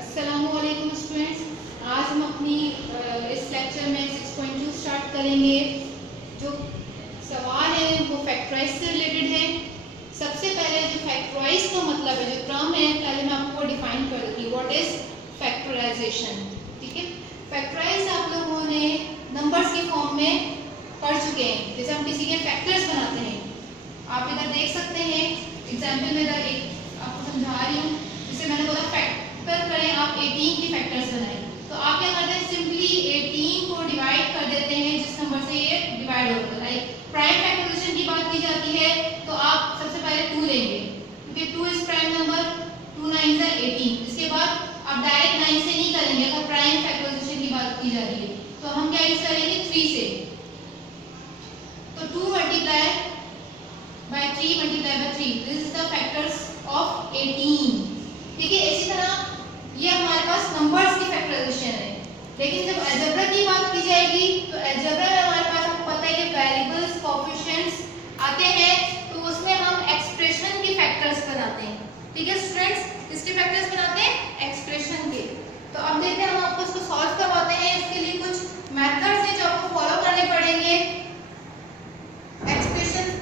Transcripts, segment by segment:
अस्सलामुअलैकुम स्टूडेंट्स, आज हम अपनी इस लेक्चर में 6.2 स्टार्ट करेंगे। जो सवाल है वो फैक्टराइज से रिलेटेड है। सबसे पहले जो फैक्टराइज का मतलब है, जो टर्म है, पहले मैं आपको डिफाइन कर देती हूँ। What is factorization? ठीक है, फैक्टराइज आप लोगों ने नंबर्स के फॉर्म में पढ़ चुके हैं। जैसे हम किसी के फैक्टर्स बनाते हैं, आप इधर देख सकते हैं। एग्जाम्पल में इधर एक आपको समझा रही हूँ। जैसे मैंने बोला फैक्टर करें, आप 18 के फैक्टर्स बनाएं, तो आप क्या करते हैं, सिंपली 18 को डिवाइड कर देते हैं जिस नंबर से ये डिवाइड होता है। लाइक प्राइम फैक्टराइजेशन की बात की जाती है तो आप सबसे पहले 2 लेंगे, क्योंकि 2 इज प्राइम नंबर। 2 9 से 18। इसके बाद आप डायरेक्ट 9 से नहीं करेंगे अगर प्राइम फैक्टराइजेशन की बात की जा रही है, तो हम क्या यूज करेंगे, 3 से। तो 2 multiply by 3 multiply by 3, this is the factors of 18। ठीक है, इसी तरह ये हमारे पास नंबर्स की फैक्टराइजेशन है। लेकिन जब अलजेब्रा की बात की जाएगी तो अलजेब्रा में हमारे पास आपको पता है कि वेरिएबल्स, कोएफिशिएंट्स आते हैं, तो उसमें हम एक्सप्रेशन के फैक्टर्स बनाते हैं। ठीक है स्टूडेंट्स, किसके फैक्टर्स बनाते हैं, एक्सप्रेशन के। तो अब देखते हैं, हम आपको इसको सॉल्व करवाते हैं। इसके लिए कुछ मेथड्स हैं जो आपको फॉलो करने पड़ेंगे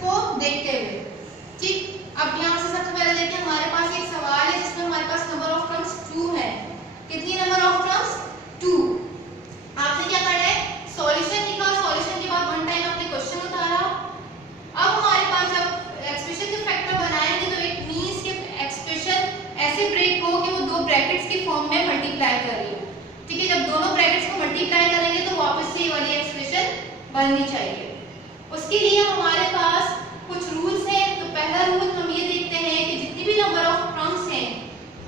को देखते हुए। ठीक, अब यहाँ से सबसे पहले देखिए, हमारे पास एक सवाल है जिसमें हमारे पास नंबर ऑफ टर्म्स 2 है। कितनी नंबर ऑफ टर्म्स, 2। आपने क्या करना है, सॉल्यूशन लिखा, सॉल्यूशन के बाद वन टाइम आपने क्वेश्चन उतारा। अब हमारे पास जब एक्सप्रेशन के फैक्टर बनाएंगे तो इट मींस कि एक्सप्रेशन ऐसे ब्रेक हो कि वो 2 ब्रैकेट्स के फॉर्म में मल्टीप्लाई कर रही हो। ठीक है, जब दोनों ब्रैकेट्स को मल्टीप्लाई करेंगे तो वापस से ये वाली एक्सप्रेशन बननी चाहिए। उसके लिए हमारे पास कुछ रूल्स हैं। तो पहला रूल हम ये देखते हैं कि जितनी भी नंबर ऑफ टर्म्स हैं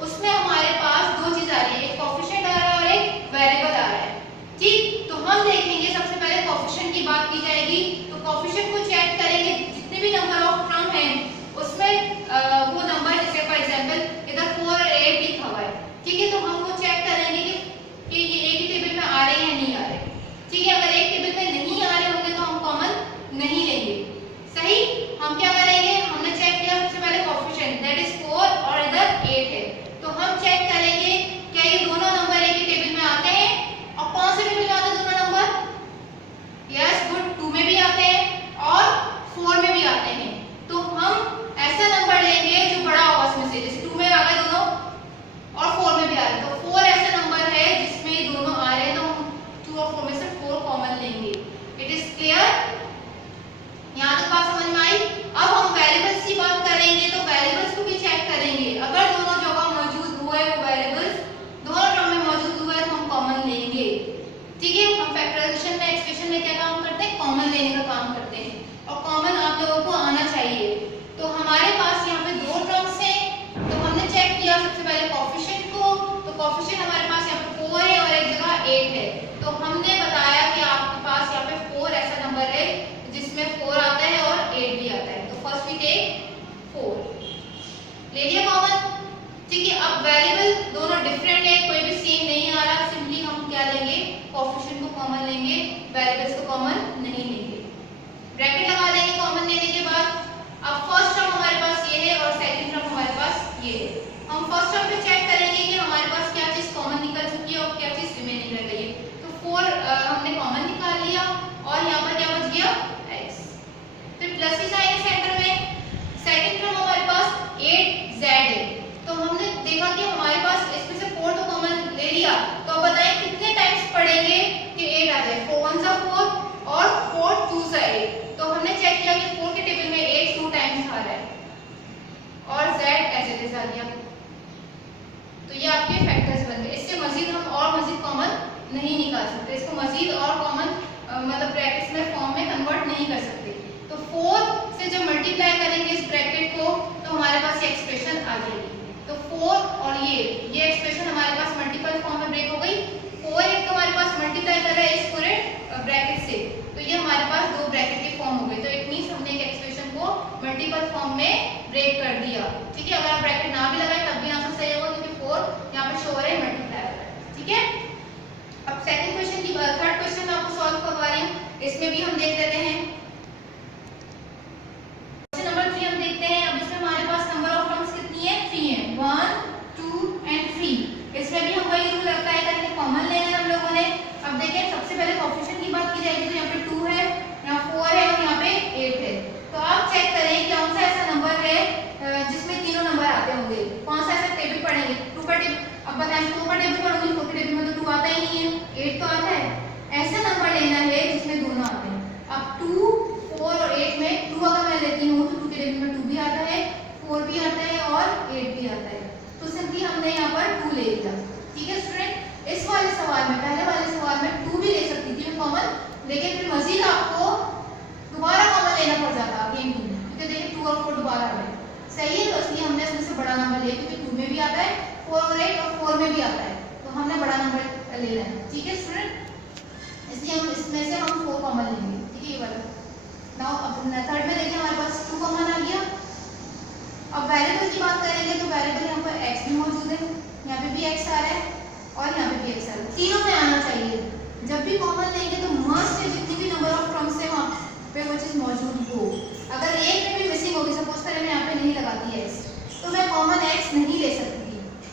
उसमें हमारे पास 2 चीज आ रही है, एक कोएफिशिएंट आ रहा है और एक वेरिएबल आ रहा है। ठीक, तो हम देखेंगे सबसे पहले कोएफिशिएंट की बात की जाएगी। तो कोएफिशिएंट को चेक करेंगे, जितने भी नंबर ऑफ टर्म हैं उसमें वो नंबर, जैसे फॉर एग्जांपल इधर 4 और 8 लिखा हुआ है। ठीक है, तो हम वो चेक करेंगे कि ये एक ही टेबल में आ रहे हैं या नहीं आ रहे। ठीक है, अगर एक टेबल में नहीं आ रहे होंगे तो हम कॉमन नहीं लेंगे। सही, हम क्या करेंगे, हमने चेक किया सबसे पहले कोएफिशिएंट, दैट इज 4 और इधर 8 है। तो हम चेक करेंगे क्या ये दोनों नंबर एक ही टेबल में आते हैं। और कौन से टेबल में आते हैं दोनों नंबर, यस गुड, 2 में भी आते हैं और 4 में भी आते हैं। तो हम ऐसा नंबर लेंगे जो बड़ा होगा उसमें से, जैसे 2 में आ गए दोनों और 4 में भी आ रहे, तो 4 ऐसा नंबर है जिसमें दोनों आ रहे हैं, तो हम 2 और 4 में से 4 कॉमन लेंगे। इट इज क्लियर, यहाँ तक बात समझ में आई। अब हम वेरिएबल्स की बात करेंगे, तो वेरिएबल्स को भी चेक करेंगे। अगर दोनों जगह मौजूद हुए वो वेरिएबल्स, दोनों टर्म में मौजूद हुए तो हम कॉमन लेंगे। ठीक है, हम फैक्टराइजेशन में, एक्सप्रेशन में क्या काम करते हैं, कॉमन लेने का काम करते हैं, और कॉमन आप लोगों को आना चाहिए। तो हमारे पास यहाँ पे 2 टर्म्स हैं, तो हमने चेक किया सबसे पहले कोएफिशिएंट को। तो कोएफिशिएंट हमारे पास यहाँ पे 4 है और एक जगह 8 है। तो हमने बताया कि आपके पास यहाँ पे 4 ऐसा नंबर है जिसमें 4 आता है और 8 भी आता है। तो फर्स्ट वी टेक 4, ले लिया कॉमन। ठीक है, अब वेरिएबल दोनों डिफरेंट है, कोई भी सेम नहीं आ रहा, सिंपली हम क्या लेंगे, कोएफिशिएंट को कॉमन लेंगे, वेरिएबल्स को कॉमन नहीं लेंगे। ब्रैकेट लगा देंगे कॉमन लेने के बाद। अब फर्स्ट टर्म हमारे पास ये है और सेकंड टर्म हमारे पास ये है। हम फर्स्ट टर्म पे चेक करेंगे कि हमारे पास क्या चीज कॉमन निकल चुकी है और क्या चीज रिमेनिंग रह गई है। तो 4 हमने कॉमन निकाल लिया और यहाँ पर क्या बच गया, फिर प्लस की साइन सेंटर में। सेकंड टर्म हमारे पास 8z है। तो हमने देखा कि हमारे पास इसमें से 4 तो कॉमन ले लिया, तो अब बताएं कितने टाइम्स पढ़ेंगे कि 8 आ जाए। 4 1 जा 4 और 4 2 जा 8। तो हमने चेक किया कि 4 के टेबल में 8 2 टाइम्स आ रहा है और z ऐसे जैसे आ गया। तो ये आपके फैक्टर्स बन गए। इससे मजीद हम और मजीद कॉमन नहीं निकाल सकते, इसको मजीद और कॉमन मतलब ब्रैकेट्स में फॉर्म में कन्वर्ट नहीं कर सकते। तो 4 से जब मल्टीप्लाई करेंगे इस ब्रैकेट को तो हमारे पास ये एक्सप्रेशन आ जाएगी। तो 4 और ये एक्सप्रेशन हमारे पास मल्टीपल फॉर्म में ब्रेक हो गई। 4 एक तो हमारे पास मल्टीप्लाई कर रहा है इस पूरे ब्रैकेट से, तो ये हमारे पास 2 ब्रैकेट के फॉर्म हो गए। तो इट मींस हमने एक एक्सप्रेशन को मल्टीपल फॉर्म में ब्रेक कर दिया। ठीक है, अगर आप ब्रैकेट ना भी लगाए तब भी आंसर सही होगा, क्योंकि 4 यहाँ पे शो हो रहा है, मल्टीप्लाई हो रहा है। ठीक है, अब सेकंड क्वेश्चन की बात, थर्ड क्वेश्चन मैं आपको सॉल्व करवा रही हूँ, इसमें भी हम देख लेते हैं। क्वेश्चन नंबर 3 हम देखते हैं। अब इसमें हमारे पास नंबर ऑफ टर्म्स कितनी है, आता है 4 और 8 और 4 में भी आता है, तो हमने बड़ा नंबर ले लेना है। ठीक है स्टूडेंट, इसलिए हम इसमें से हम 4 कॉमन लेंगे। ठीक है, ये वाला। नाउ अब मेथड में देखिए हमारे पास 2 कॉमन आ गया। अब वेरिएबल की बात करेंगे तो वेरिएबल यहाँ पर x भी मौजूद है, यहाँ पे भी x आ रहा है और यहाँ पे भी x आ रहा है, तीनों में आना चाहिए। जब भी कॉमन लेंगे तो मस्ट है जितनी भी नंबर ऑफ टर्म्स है वहाँ पे वो चीज मौजूद हो। अगर एक में भी मिसिंग होगी, सपोज करें मैं यहाँ पे नहीं लगाती x, तो मैं कॉमन x नहीं ले सकती।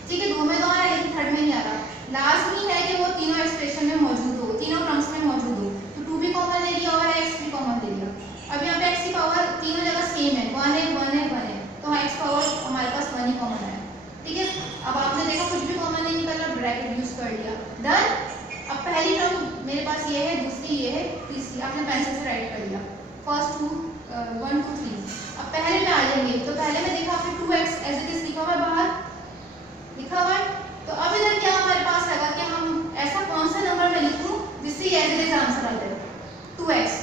ठीक है, 2 में तो आ रहा है लेकिन थर्ड में नहीं आ रहा। लाजमी है कि वो तीनों एक्सप्रेशन में मौजूद हो, तीनों टर्म्स में मौजूद हो। तो 2 भी कॉमन ले लिया और x भी कॉमन ले लिया। अब यहाँ पे x की पावर तीनों जगह सेम है, 1 है 1 है 1 है, तो x पावर हमारे पास 1 ही कॉमन आया। ठीक है, अब आपने देखा कुछ भी कॉमन नहीं निकला, ब्रैकेट यूज कर लिया, डन। अब पहली टर्म मेरे पास ये है, दूसरी ये है, तीसरी आपने पेंसिल से राइट कर लिया। फर्स्ट 2 1 2 3। अब पहले में आ जाएंगे, तो पहले में देखा आपने 2x एज इट इज लिखा हुआ है, बाहर लिखा हुआ है। तो अब इधर क्या हमारे पास आएगा कि हम ऐसा कौन सा नंबर मैं लिखूं जिससे एज इट इज आंसर आ जाए 2x।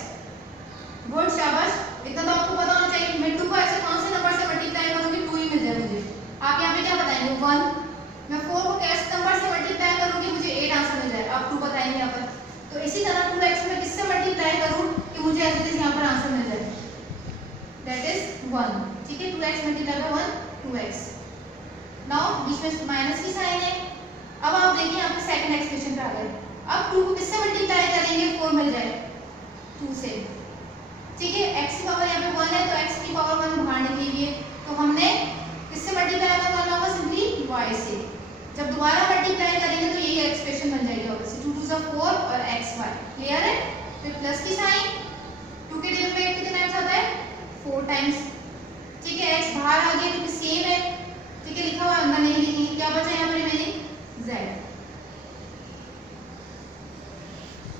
गुड, शाबाश, इतना तो आपको पता होना चाहिए। मैं 2 को ऐसे कौन से नंबर से मल्टीप्लाई करूंगी 2 ही मिल जाए मुझे। आप यहाँ पे क्या बताएंगे 1। मैं 4 को कैसे नंबर से मल्टीप्लाई करूंगी मुझे 8 आंसर मिल जाए, आप 2 बताएंगे यहाँ पर। तो इसी तरह 2x में किससे मल्टीप्लाई करूं कि मुझे एज इट इज यहाँ पर आंसर मिल जाए, दैट इज 1। ठीक है, 2x multiply by 1 2x। Now बीच में माइनस की साइन है। अब आप देखिए यहाँ पे सेकंड एक्सप्रेशन पे आ गए। अब 2 को किससे मल्टीप्लाई करेंगे 4 मिल जाए 2 से। ठीक है, x की पावर यहाँ पे 1 है तो x की पावर 1 बाहर निकली है, तो हमने किससे मल्टीप्लाई करना होगा, सिंपली y से। जब दोबारा मल्टीप्लाई करेंगे तो यही एक्सप्रेशन बन जाएगी ऑब्वियसली, 2 2 4 और xy। क्लियर है, फिर प्लस की साइन, 2 के टेबल पे 8 कितने टाइम्स आता है 4 टाइम्स। ठीक है, x बाहर आ गया क्योंकि सेम है। ठीक है, लिखा हुआ अंदर नहीं लिखेंगे, क्या बचा यहाँ पर रिमेनिंग z।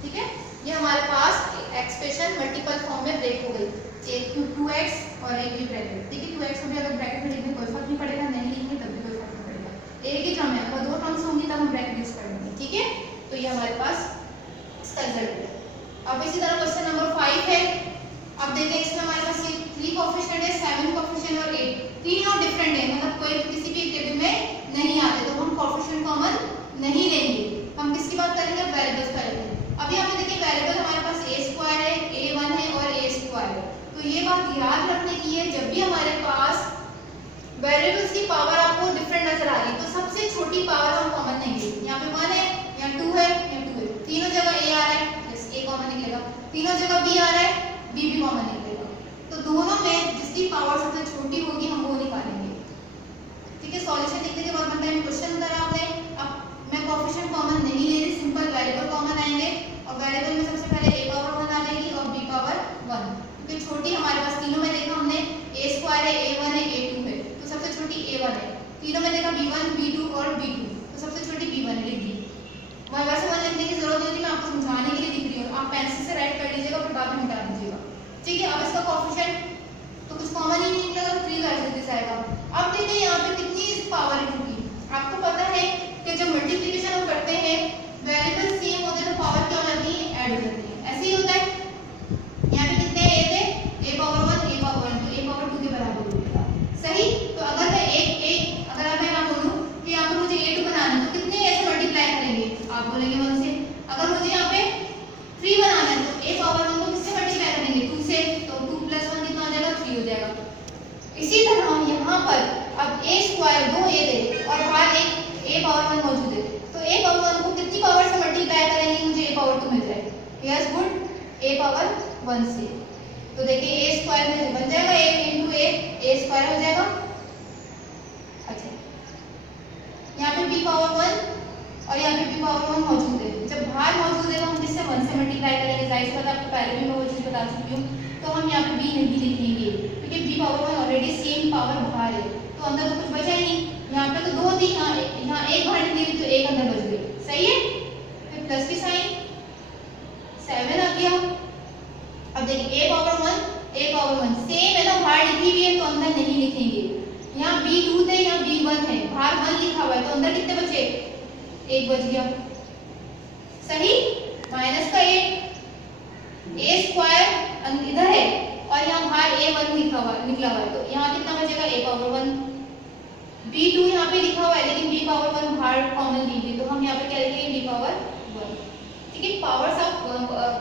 ठीक है, ये हमारे पास एक्सप्रेशन मल्टीपल फॉर्म में ब्रेक हो गई, एक 2x और एक भी ब्रैकेट। ठीक है, 2x को भी अगर ब्रैकेट में लिखने कोई फर्क नहीं पड़ेगा, नहीं लिखेंगे तब भी कोई फर्क नहीं पड़ेगा, एक ही टर्म है। अगर 2 टर्म्स होंगी तब हम ब्रैकेट यूज करेंगे। ठीक है, तो ये हमारे पास इसका रिजल्ट है। अब इसी तरह क्वेश्चन नंबर 5 है। अब देखते हैं इसमें हमारे पास ये 3 कोएफिशिएंट है, 7 कोएफिशिएंट और 8, तीनों डिफरेंट है, मतलब कोई किसी भी टेबल में नहीं आते, तो हम कोएफिशिएंट कॉमन नहीं लेंगे। हम किसकी बात करेंगे, वेरिएबल्स करेंगे। अब यहाँ पे देखिए वेरिएबल हमारे पास a² है, a1 है और a² है। तो ये बात याद रखने की है, जब भी हमारे पास वेरिएबल्स की पावर आपको डिफरेंट नजर आ रही है तो सबसे छोटी पावर हम कॉमन नहीं लेंगे। यहाँ पे 1 है, यहाँ 2 है, यहाँ 2 है, तीनों जगह a आ रहा है, यस a कॉमन निकलेगा, तीनों जगह b आ रहा है, b भी कॉमन निकलेगा। तो दोनों में जिसकी पावर सबसे छोटी होगी हम वो निकालेंगे। ठीक है, सॉल्यूशन लिखने के बाद बनता है क्वेश्चन करा आपने। अब मैं कोएफिशिएंट कॉमन नहीं ले रही, सिंपल वेरिएबल कॉमन आएंगे और वेरिएबल में सबसे पहले a पावर 1 आ जाएगी और b पावर 1, क्योंकि छोटी हमारे पास तीनों में देखा हमने a² है, a1 है, a2 है, तो सबसे छोटी a1 है। तीनों में देखा b1 b2 और b2, तो सबसे छोटी b1 लिख दी। वैसे 1 लिखने की जरूरत नहीं होती, मैं आपको समझाने के लिए लिख रही हूँ, आप पेंसिल से राइट कर लीजिएगा फिर बाद में मिटा दीजिएगा। ठीक है, अब इसका कोएफिशिएंट तो कुछ कॉमन ही नहीं निकलेगा, तो 3 का एज आएगा। अब देखिए यहाँ पे कितनी पावर है, क्योंकि आपको पता है कि जब मल्टीप्लिकेशन हम करते हैं वेरिएबल सेम होते हैं तो पावर क्या हो जाती है, ऐड हो जाती है। ऐसे ही होता है, यहाँ पे कितने a थे, a पावर 1 a पावर 1, तो a पावर 2 के बराबर हो जाएगा। सही, तो अगर मैं अगर मैं यहाँ बोलूँ कि यहाँ पर मुझे a2 बनाना है तो कितने ऐसे मल्टीप्लाई करेंगे, आप बोलेंगे 1 से। अगर मुझे यहाँ पे 3 बनाना है तो a पावर 1 को किससे मल्टीप्लाई करेंगे, 2 से, तो 2 + 1 कितना हो जाएगा, 3 हो जाएगा। इसी तरह यहाँ पर अब a² 2a थे और बाहर एक a पावर 1 मौजूद है, तो a पावर 1 को कितनी पावर से मल्टीप्लाई करेंगे मुझे a पावर 2 मिल जाए। यस गुड, a पावर 1 से। तो देखिए a² में बन जाएगा a × a² हो जाएगा। अच्छा, यहाँ पे b पावर 1 और यहाँ पे b पावर 1 मौजूद है। जब बाहर मौजूद है तो हम किससे 1 से मल्टीप्लाई करेंगे, जाहिर सी बात आपको पहले भी मैं वो चीज़ बता चुकी हूँ। तो हम यहाँ पे b नहीं लिखेंगे क्योंकि b power 1 already same power बाहर है, तो अंदर तो कुछ बचा ही नहीं। यहाँ पे तो 2 थी, यहाँ एक बाहर निकली तो एक अंदर बच गई, सही है। फिर प्लस की साइन, 7 आ गया। अब देखिए a पावर 1 सेम है ना, बाहर लिखी हुई है तो अंदर नहीं लिखेंगे। यहाँ b2 थे, यहाँ b1 है, बाहर 1 लिखा हुआ है तो अंदर कितने बचे, 1 बच गया, सही। माइनस का a² इधर है और यहाँ बाहर a1 निकला हुआ है, तो यहाँ कितना बचेगा, a पावर 1। B2 यहाँ पे लिखा हुआ है लेकिन B पावर 1 बाहर कॉमन ली हुई, तो हम यहाँ पे क्या लिखेंगे B पावर 1। ठीक है, पावर्स आप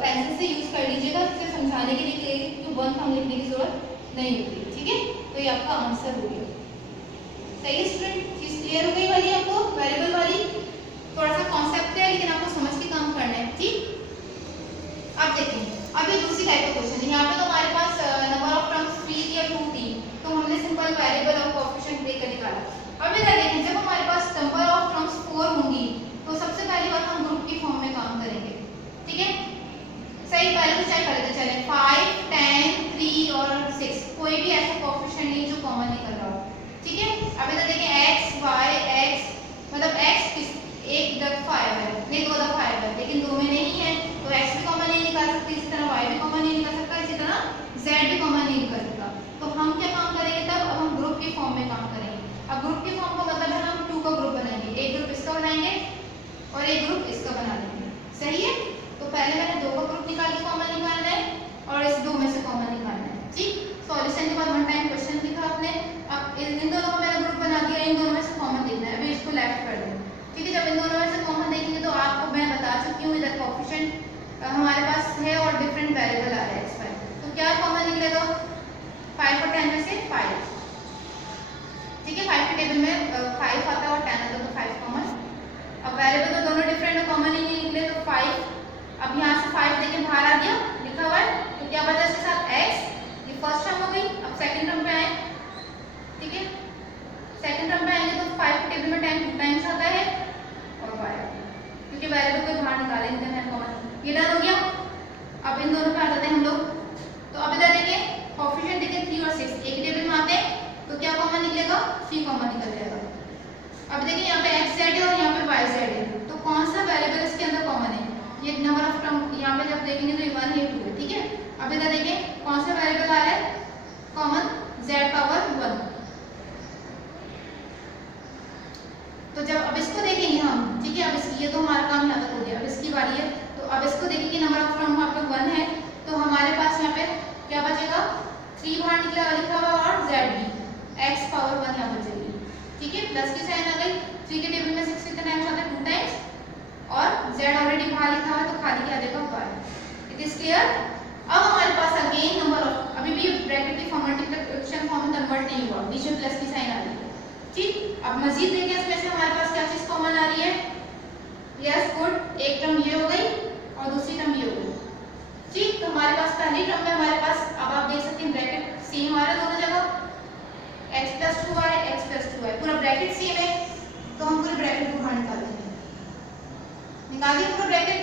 पेंसिल से यूज कर लीजिएगा, सिर्फ समझाने के लिए कि 1 हम लिखने की जरूरत नहीं होती। ठीक है, तो ये आपका आंसर हो गया। सही है स्टूडेंट, चीज क्लियर हो गई वाली आपको? वेरिएबल वाली थोड़ा सा कॉन्सेप्ट है लेकिन आपको समझ के काम करना है। ठीक, अब देखेंगे अब ये दूसरी टाइप का क्वेश्चन है। यहाँ पे तो हमारे पास नंबर ऑफ टर्म्स 3 या 2 थी, तो हमने सिंपल वेरिएबल और कोएफिशिएंट लेकर निकाला। अब इधर देखें, जब हमारे पास नंबर ऑफ टर्म्स 4 होंगी तो सबसे पहली बात हम ग्रुप की फॉर्म में काम करेंगे। ठीक है, सही, पहले तो चेक कर लेते चले 5, 10, 3 और 6, कोई भी ऐसा कोएफिशिएंट नहीं जो कॉमन निकल रहा हो। ठीक है, अब इधर देखें x y x, मतलब x एक दफा आया है, नहीं 2 दफा आया है, लेकिन 2 में नहीं है तो x भी कॉमन नहीं निकाल सकते, इसी तरह y भी कॉमन नहीं निकाल सकता, इसी तरह z भी कॉमन नहीं निकाल सकता। तो हम क्या काम करेंगे तब? अब हम ग्रुप की फॉर्म में काम करेंगे। अब ग्रुप की फॉर्म का मतलब है हम 2 का ग्रुप बनाएंगे, एक ग्रुप इसका बनाएंगे और एक ग्रुप इसका बना लेंगे। सही है, तो पहले मैंने 2 का ग्रुप निकाल के कॉमन निकालना है और इस 2 में से कॉमन निकालना है। ठीक, सॉल्यूशन के बाद वन टाइम क्वेश्चन लिखा आपने। अब इन दोनों का मैंने ग्रुप बना दिया, इन दोनों में से कॉमन देखना है। अभी इसको लेफ्ट कर दें। ठीक है, जब इन दोनों में से कॉमन देखेंगे तो आपको मैं बता चुकी हूँ इधर कोएफिशिएंट हमारे पास है और डिफरेंट वेरिएबल आ रहा है x5, तो क्या कॉमन निकलेगा? 5 और 10 में से 5। ठीक है, 5 के टेबल में 5 आता है और 10 आता है, तो 5 कॉमन। अब वेरिएबल तो दोनों डिफरेंट है, कॉमन ही नहीं निकले, तो 5। अब यहाँ से 5 लेके बाहर आ गया, लिखा हुआ है, तो क्या बचा इसके साथ? x। ये फर्स्ट टर्म हो गई। अब सेकंड टर्म पे आए। ठीक है, सेकंड टर्म पे आएंगे तो 5 के टेबल में 10 2 टाइम्स आता है और y, क्योंकि वेरिएबल को बाहर निकालेंगे तो कॉमन। ये डन हो गया। अब इन दोनों पे आ जाते हैं हम लोग। तो अब इधर देखिए कोएफिशिएंट देखिए 3 और 6 एक टेबल में आते हैं, तो क्या कॉमन निकलेगा? 3 कॉमन निकल जाएगा। अब देखिए यहाँ पे xz है और यहाँ पे yz है, तो कौन सा वेरिएबल इसके अंदर कॉमन है? ये नंबर ऑफ टर्म यहाँ पे जब देखेंगे तो 1 ये 2 है। ठीक है, अब इधर देखिए कौन सा वेरिएबल आ रहा है कॉमन? z power 1। तो जब अब इसको देखेंगे हम, ठीक है, अब ये तो हमारा काम यहाँ तक हो गया, अब इसकी बारी है। तो अब इसको देखेंगे नंबर ऑफ टर्म वहाँ पे 1 है, तो हमारे पास यहाँ पे क्या बचेगा? 3 बाहर निकला लिखा हुआ और z भी x पावर 1 यहाँ बचेगी। ठीक है, प्लस की साइन आ गई। 3 के टेबल में 6 कितने टाइम्स आता है? 2 टाइम्स, और z ऑलरेडी बाहर लिखा हुआ है तो खाली क्या देगा? 5। It is clear. अब हमारे पास अगेन नंबर ऑफ, अभी भी ब्रैकेट की फॉर्म मल्टीप्लिकेशन फॉर्म में कन्वर्ट नहीं हुआ, बीच में प्लस की साइन आ रही है। ठीक, अब मजीद देखिए इसमें से हमारे पास क्या चीज कॉमन आ रही है? यस गुड, एक टर्म ये हो गई और दूसरी टर्म ये हो गई। ठीक, तो हमारे पास पहली टर्म में हमारे पास, अब आप देख सकते हैं ब्रैकेट सेम आ रहा है दोनों जगह, x + 2y x + 2y, पूरा ब्रैकेट सेम है, तो हम पूरे ब्रैकेट को बाहर निकाल देंगे। निकाल दिया पूरा ब्रैकेट।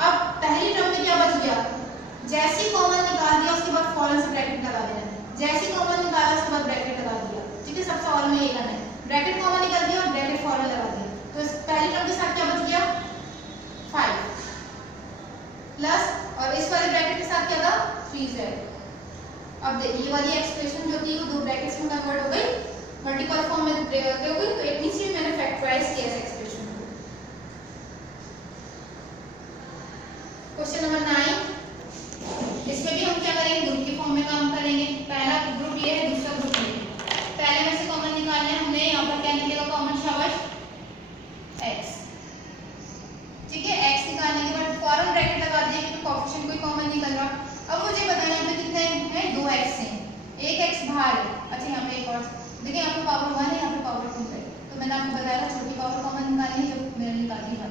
अब पहली टर्म में क्या बच गया? जैसे कॉमन निकाल दिया उसके बाद फौरन से ब्रैकेट लगा देना, जैसे कॉमन निकाला उसके बाद ब्रैकेट लगा दिया। ठीक है, सब सवाल में ये करना है, ब्रैकेट कॉमन निकाल दिया और ब्रैकेट फौरन लगा दिया। तो इस पहली टर्म के साथ क्या बच गया? 5 प्लस, और इस वाले ब्रैकेट के साथ क्या था? 3z। अब देखिए ये वाली एक्सप्रेशन जो थी वो 2 ब्रैकेट्स में कन्वर्ट हो गई, मल्टीपल फॉर्म में हो गई, तो इतनी सी मैंने फैक्टराइज किया इस एक्सप्रेशन को। क्वेश्चन नंबर 9, इसमें भी हम क्या करेंगे? ग्रुप की फॉर्म में काम करेंगे। पहला ग्रुप ये है, दूसरा ग्रुप ये है। पहले में से कॉमन निकालना है हमने, यहाँ पर क्या निकलेगा कॉमन? शाबाश, x। ठीक है, x निकालने के बाद फौरन ब्रैकेट लगा दिए क्योंकि कोएफिशिएंट कोई कॉमन निकल रहा। अब मुझे बताना है कितने हैं? 2 x हैं, एक x बाहर है। अच्छा यहाँ पे एक और देखिए, यहाँ पे पावर 1 है, यहाँ पे पावर 2 है, तो मैंने आपको बताया छोटी पावर कॉमन निकालनी है, जो मैंने निकाली है।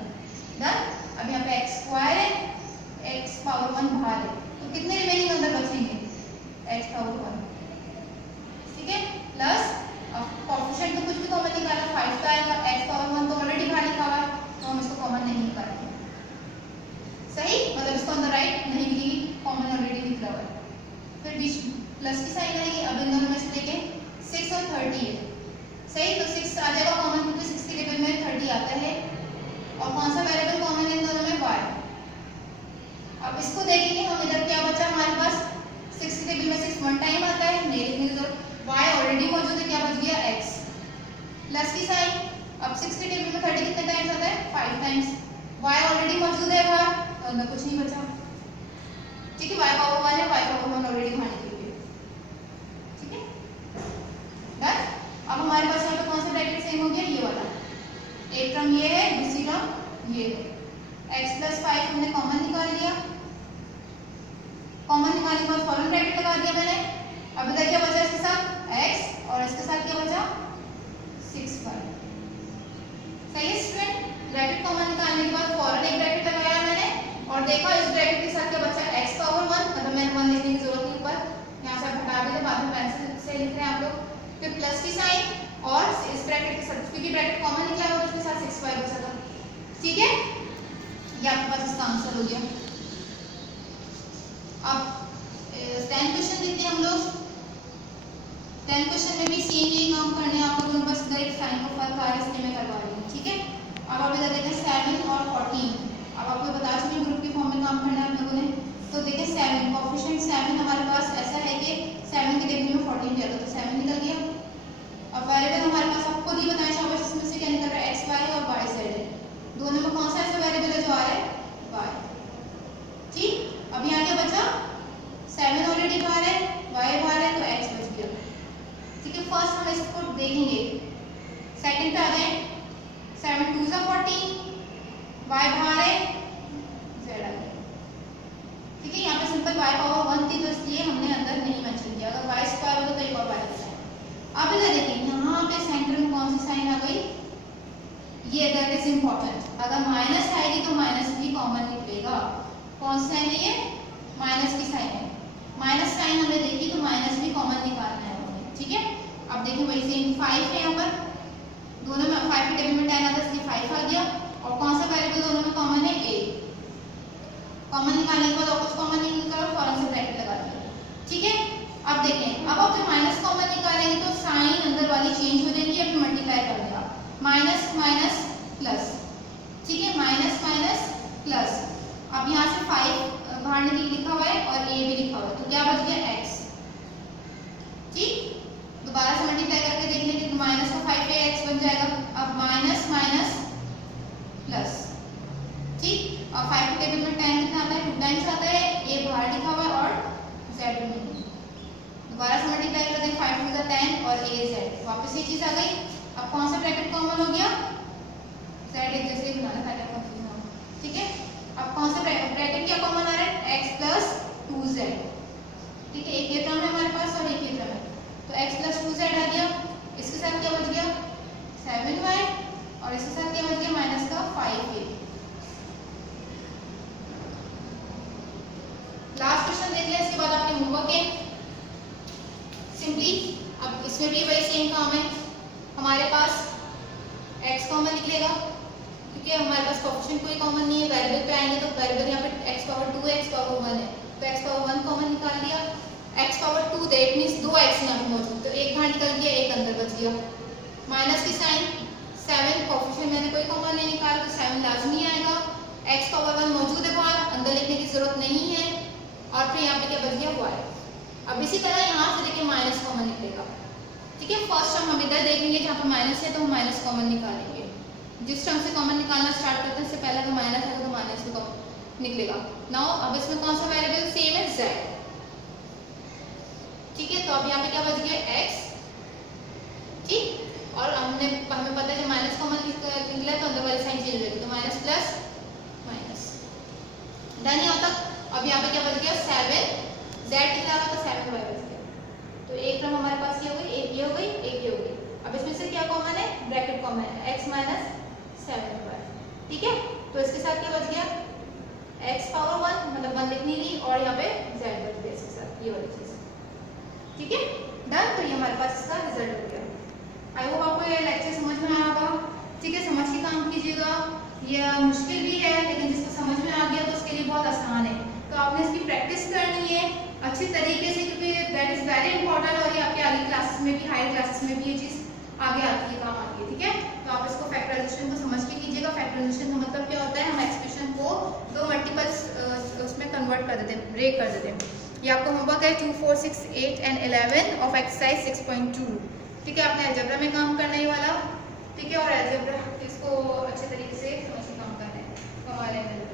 डन। अब यहाँ पे x² है, x पावर 1 बाहर है, तो कितने रिमेनिंग अंदर बचेंगे? x power 1। ठीक है, प्लस अब कोएफिशिएंट तो कुछ भी कॉमन निकाला, 5 का आएगा, x पावर 1 तो ऑलरेडी बाहर लिखा हुआ है, तो हम इसको कॉमन नहीं निकालेंगे। सही, मतलब इसको अंदर राइट नहीं लिखेंगे, कॉमन ऑलरेडी लिख रहा है। फिर बीच प्लस की साइन आएगी। अब इन दोनों में से देखें 6 और 30 है। सही, तो 6 आ जाएगा कॉमन क्योंकि 6 के टेबल में 30 आता है, और कौन सा वेरिएबल कॉमन है इन दोनों में? y। अब इसको देखेंगे हम, इधर क्या बचा हमारे पास? 6 के टेबल में 6 1 टाइम आता है, नहीं लिखने की जरूरत, y ऑलरेडी मौजूद है, क्या बच गया? x प्लस की साइन। अब 6 के टेबल में 30 कितने टाइम्स आता है? 5 टाइम्स, y ऑलरेडी मौजूद है बाहर, तो अंदर कुछ नहीं बचा। ठीक है, y पावर 1 है, y पावर 1 ऑलरेडी बाहर निकल गई। ठीक है, डन। अब हमारे पास यहाँ पे कौन सा ब्रैकेट लगा दिया मैंने। अब इधर क्या बचा इसके साथ x और इसके साथ क्या बचा 6y। सही है स्टूडेंट। ब्रैकेट कॉमन निकालने के बाद फौरन एक ब्रैकेट लगाया मैंने और देखा इस ब्रैकेट के साथ क्या बचा x पावर 1, मतलब मैंने 1 लिखने की जरूरत नहीं ऊपर, यहाँ से हटा देते, बाद में पेंसिल से लिख रहे हैं आप लोग। फिर प्लस की साइन और इस ब्रैकेट के साथ, क्योंकि ब्रैकेट कॉमन निकला हुआ तो उसके साथ 6y बचा था। ठीक है, ये आपके पास इसका आंसर हो गया। अब 10 क्वेश्चन देखते हैं हम लोग। 10 क्वेश्चन में भी सेम यही काम करने हैं आप लोगों को, बस इधर एक साइन का फर्क आ रहा है इसलिए मैं करवा रही हूँ। ठीक है, अब आप इधर देखें 7 और 14। अब आपको बता चुके ग्रुप के फॉर्म में काम करना है आप लोगों ने। तो देखें 7 कोएफिशिएंट 7 हमारे पास ऐसा है कि 7 की डिग्री में 14 दिया था तो 7 निकल गया। अब वेरिएबल हमारे पास आप खुद ही बताएं शाबाश, इसमें से क्या निकल रहा है x y और y z है। दोनों में कौन सा ऐसा वेरिएबल है जो आ रहा है y। ठीक, अब यहाँ क्या बचा 7 ऑलरेडी बाहर है, y बाहर है, तो x बच गया। ठीक है, फर्स्ट हम इसको देखेंगे, सेकंड पे आ जाए। 7 2 सा 14, y बाहर है, z आ गया। ठीक है, यहाँ पे सिंपल y पावर 1 थी तो इसलिए हमने अंदर नहीं मेंशन किया। अगर y स्क्वायर होता तो एक और y होता। अब इधर देखिए यहाँ पे सेंटर में कौन सी साइन आ गई, ये दैट इज इंपॉर्टेंट। अगर माइनस आएगी तो माइनस भी कॉमन निकलेगा। कौन सी साइन है ये, माइनस की साइन है। माइनस साइन हमने देखी तो माइनस भी कॉमन निकालना है हमें। ठीक है, अब देखिए वही सेम 5 है यहाँ पर, दोनों में 5 की टेबल में 10 आता है इसलिए 5 आ गया। और कौन सा वेरिएबल दोनों में कॉमन है, a। कॉमन निकालने के बाद और कुछ कॉमन नहीं निकला और फौरन से ब्रैकेट लगा दिया। ठीक है, अब देखें, अब आप जब माइनस कॉमन निकालेंगे तो साइन अंदर वाली चेंज हो जाएगी, अब मल्टीप्लाई कर देगा, माइनस माइनस प्लस। ठीक है, माइनस माइनस प्लस। अब यहाँ से 5 बाहर निकल लिखा हुआ है और a भी लिखा हुआ है तो क्या बच गया x। ठीक, दोबारा से मल्टीप्लाई करके देख लेंगे तो माइनस का 5 है, x बन जाएगा। अब माइनस माइनस प्लस। ठीक, और 5 के टेबल में 10 कितना आता है, 2 टाइम्स आता है, a बाहर लिखा हुआ है और z भी नहीं। दोबारा से मल्टीप्लाई कर दें, 5 टू 10 और a z, वापस ये चीज आ गई। अब कौन सा ब्रैकेट कॉमन हो गया, z एक जैसे बनाना था क्या कंफ्यूजन हो। ठीक है, अब कौन सा ब्रैकेट क्या कॉमन आ रहा है, x प्लस 2z। ठीक है, एक ये टर्म है हमारे पास और एक ये टर्म है तो x प्लस 2z आ गया। इसके साथ क्या बच गया 7y और इसके साथ क्या बच गया माइनस का 5a। लास्ट क्वेश्चन देख लें, इसके बाद आपके होमवर्क है सिंपली। अब इसमें भी वही सेम काम है, हमारे पास x कॉमन निकलेगा क्योंकि हमारे पास कोएफिशिएंट कोई कॉमन नहीं है। वेरिएबल पे आएंगे तो वेरिएबल यहाँ पे x पावर 2 है, x पावर 1 है तो x पावर 1 कॉमन निकाल लिया। x power 2 that means 2x यहाँ पे मौजूद तो एक बाहर निकल गया, एक अंदर बच गया। माइनस की साइन 7 कोएफिशिएंट मैंने कोई कॉमन नहीं निकाला तो 7 लाजमी आएगा। x पावर 1 मौजूद है बाहर, अंदर लिखने की जरूरत नहीं है और फिर यहाँ पे क्या बच गया y। अब इसी तरह यहाँ से देखिए माइनस कॉमन निकलेगा। ठीक है, फर्स्ट टर्म हम इधर देखेंगे जहाँ पे माइनस है तो हम माइनस कॉमन निकालेंगे। जिस टर्म से कॉमन निकालना स्टार्ट करते हैं इससे पहले अगर माइनस है तो माइनस भी निकलेगा। नाउ अब इसमें कौन सा वेरिएबल सेम है, z। ठीक है, तो अब यहाँ पे क्या बच गया x। ठीक, और हमें पता है जब माइनस कॉमन निकला तो अंदर वाली साइन चेंज हो जाएगी तो माइनस प्लस माइनस। डन यहाँ तक। अब यहाँ पे क्या बच गया 7, z निकला था तो 7y बच गया। तो एक टर्म हमारे पास ये हो गई, एक ये हो गई, एक ये हो गई। अब इसमें से क्या कॉमन है, ब्रैकेट कॉमन है, x माइनस 7y। ठीक है, तो इसके साथ क्या बच गया x पावर 1 मतलब 1 लिखनी थी और यहाँ पे z बच गया इसके साथ, ये वाली चीज। ठीक है, डन। तो ये हमारे पास इसका रिजल्ट हो गया। आई होप आपको ये लेक्चर समझ में आया होगा। ठीक है, समझ के काम कीजिएगा। यह मुश्किल भी है लेकिन जिसको समझ में आ गया तो उसके लिए बहुत आसान है। तो आपने इसकी प्रैक्टिस करनी है अच्छी तरीके से क्योंकि दैट इज वेरी इंपॉर्टेंट और ये आपके आगे क्लासेस में भी, हायर क्लासेस में भी ये चीज़ आगे आती है, काम आती है। ठीक है, तो आप इसको फैक्टराइजेशन को समझ के कीजिएगा। फैक्टराइजेशन का मतलब क्या होता है, हम एक्सप्रेशन को दो मल्टीपल्स उसमें कन्वर्ट कर देते हैं, ब्रेक कर देते हैं। ये आपको होमवर्क है 2, 4, 6, 8 एंड 11 ऑफ एक्सरसाइज 6.2। ठीक है, आपने अलजेब्रा में काम करना है वाला। ठीक है, और अलजेब्रा इसको अच्छे तरीके से समझ के काम करना है हमारे में।